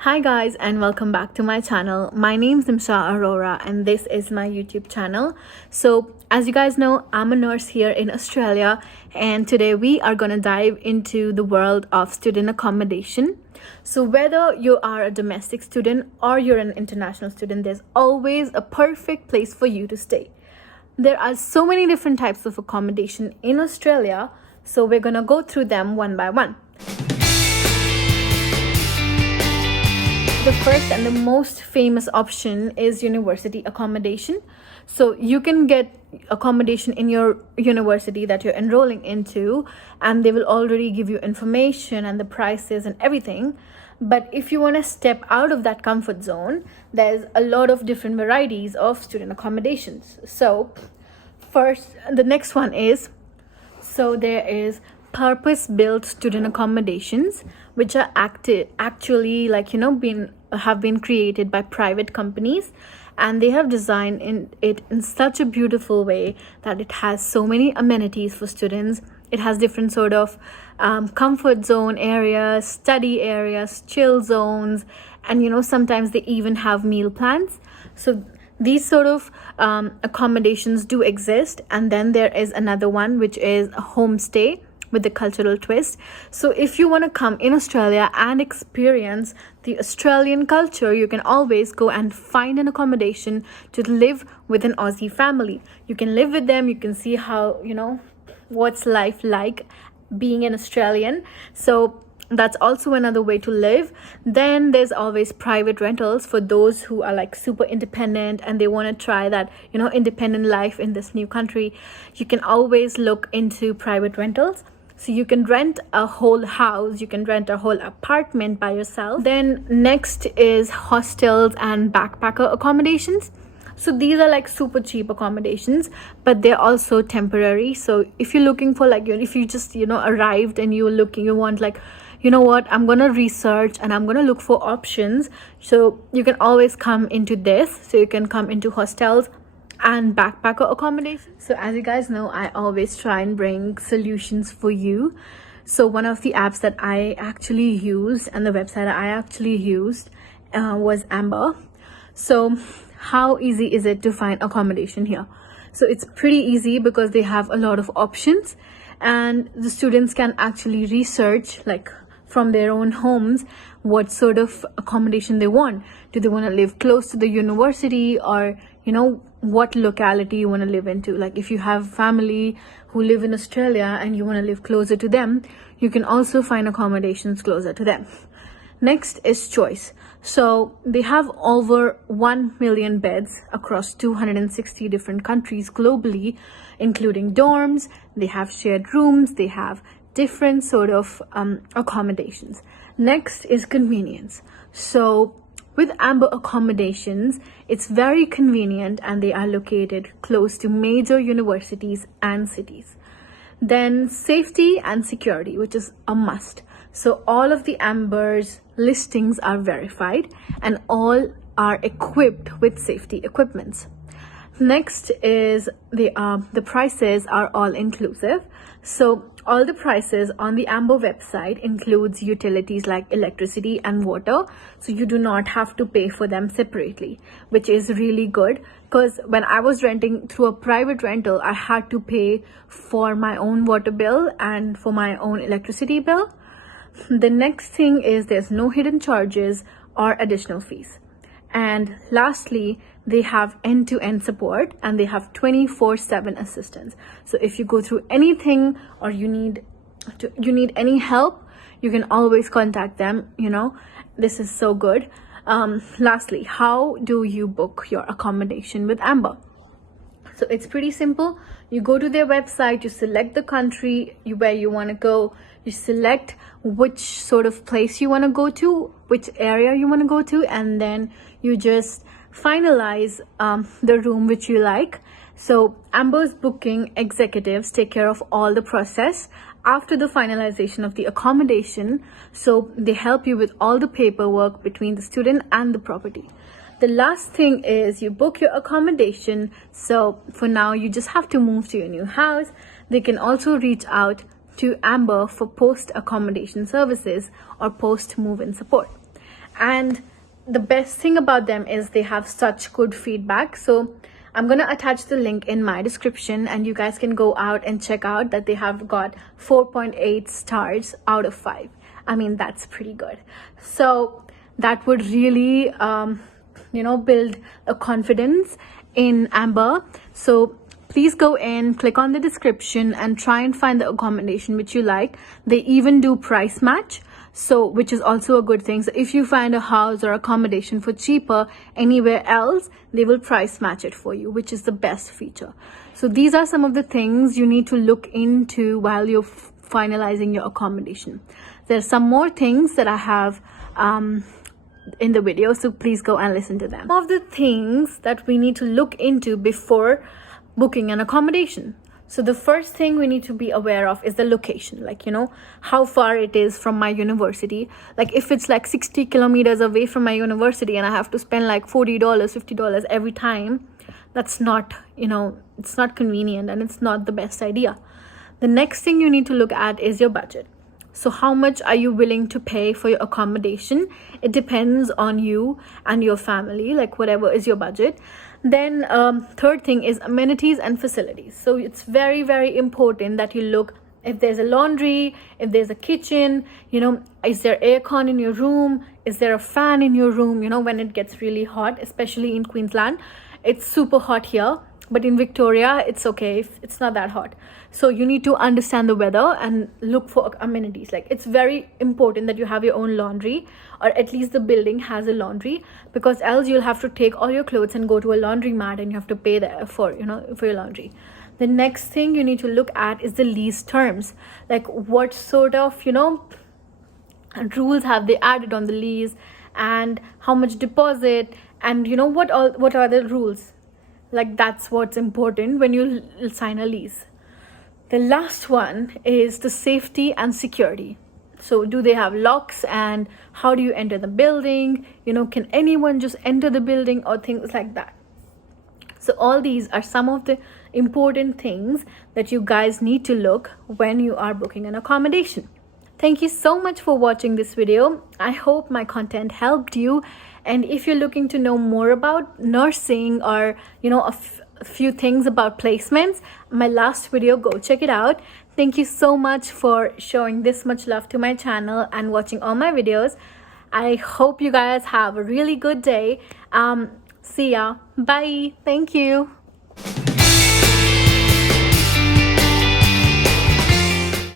Hi guys, and welcome back to my channel. My name's Nimsha Arora and this is my YouTube channel. So as you guys know, I'm a nurse here in Australia, and today we are going to dive into the world of student accommodation. So whether you are a domestic student or you're an international student, there's always a perfect place for you to stay. There are so many different types of accommodation in Australia, so we're going to go through them one by one. The first and the most famous option is university accommodation. So you can get accommodation in your university that you're enrolling into, and they will already give you information and the prices and everything. But if you want to step out of that comfort zone, there's a lot of different varieties of student accommodations. So the next one is, there is purpose-built student accommodations, which are actually have been created by private companies, and they have designed it in such a beautiful way that it has so many amenities for students. It has different sort of comfort zone areas, study areas, chill zones, and sometimes they even have meal plans. So these sort of accommodations do exist. And then there is another one, which is a homestay with the cultural twist. So if you want to come in Australia and experience the Australian culture, you can always go and find an accommodation to live with an Aussie family. You can live with them, you can see how, what's life like being an Australian. So that's also another way to live. Then there's always private rentals for those who are like super independent and they want to try that independent life in this new country. You can always look into private rentals. So you can rent a whole house, you can rent a whole apartment by yourself. Then next is hostels and backpacker accommodations. So these are like super cheap accommodations, but they're also temporary. So if you're looking for if you just arrived and you want I'm gonna research and I'm gonna look for options, so you can always come into this. So you can come into hostels and backpacker accommodation. So as you guys know, I always try and bring solutions for you. So one of the apps that I actually used and the website I actually used was Amber. So how easy is it to find accommodation here? So it's pretty easy because they have a lot of options, and the students can actually research from their own homes what sort of accommodation they want. Do they want to live close to the university, or what locality you want to live into? Like if you have family who live in Australia and you want to live closer to them, you can also find accommodations closer to them. Next is choice. So they have over 1 million beds across 260 different countries globally, including dorms. They have shared rooms, they have different sort of accommodations. Next is convenience. So with Amber accommodations, it's very convenient and they are located close to major universities and cities. Then safety and security, which is a must. So all of the Amber's listings are verified and all are equipped with safety equipments. Next is the prices are all inclusive. So all the prices on the Amber website includes utilities like electricity and water. So you do not have to pay for them separately, which is really good, because when I was renting through a private rental, I had to pay for my own water bill and for my own electricity bill. The next thing is there's no hidden charges or additional fees. And lastly, they have end-to-end support and they have 24/7 assistance. So if you go through anything or you need any help, you can always contact them. This is so good. Lastly, how do you book your accommodation with Amber? So it's pretty simple. You go to their website, you select the country where you want to go, you select which sort of place you want to go to, which area you want to go to, and then you just finalize the room which you like. So Amber's booking executives take care of all the process after the finalization of the accommodation. So they help you with all the paperwork between the student and the property. The last thing is you book your accommodation. So for now, you just have to move to your new house. They can also reach out to Amber for post accommodation services or post move-in support. And the best thing about them is they have such good feedback. So I'm gonna attach the link in my description, and you guys can go out and check out that they have got 4.8 stars out of 5. I mean, that's pretty good. So that would really build a confidence in Amber. So please go in, click on the description, and try and find the accommodation which you like. They even do price match, so which is also a good thing. So if you find a house or accommodation for cheaper anywhere else, they will price match it for you, which is the best feature. So these are some of the things you need to look into while you're finalizing your accommodation. There's some more things that I have in the video, so please go and listen to them. Some of the things that we need to look into before booking an accommodation. So the first thing we need to be aware of is the location, like, how far it is from my university. Like if it's like 60 kilometers away from my university and I have to spend like $40, $50 every time, that's not, it's not convenient, and it's not the best idea. The next thing you need to look at is your budget. So how much are you willing to pay for your accommodation? It depends on you and your family, like whatever is your budget. Then third thing is amenities and facilities. So it's very, very important that you look if there's a laundry, if there's a kitchen, is there aircon in your room? Is there a fan in your room? When it gets really hot, especially in Queensland, it's super hot here. But in Victoria, it's okay if it's not that hot. So you need to understand the weather and look for amenities. Like it's very important that you have your own laundry, or at least the building has a laundry, because else you'll have to take all your clothes and go to a laundromat and you have to pay there for your laundry. The next thing you need to look at is the lease terms. Like what sort of rules have they added on the lease, and how much deposit, and what are the rules. Like that's what's important when you sign a lease. The last one is the safety and security. So do they have locks, and how do you enter the building? Can anyone just enter the building, or things like that. So all these are some of the important things that you guys need to look when you are booking an accommodation. Thank you so much for watching this video. I hope my content helped you. And if you're looking to know more about nursing, or a few things about placements, my last video, go check it out. Thank you so much for showing this much love to my channel and watching all my videos. I hope you guys have a really good day. See ya. Bye. Thank you.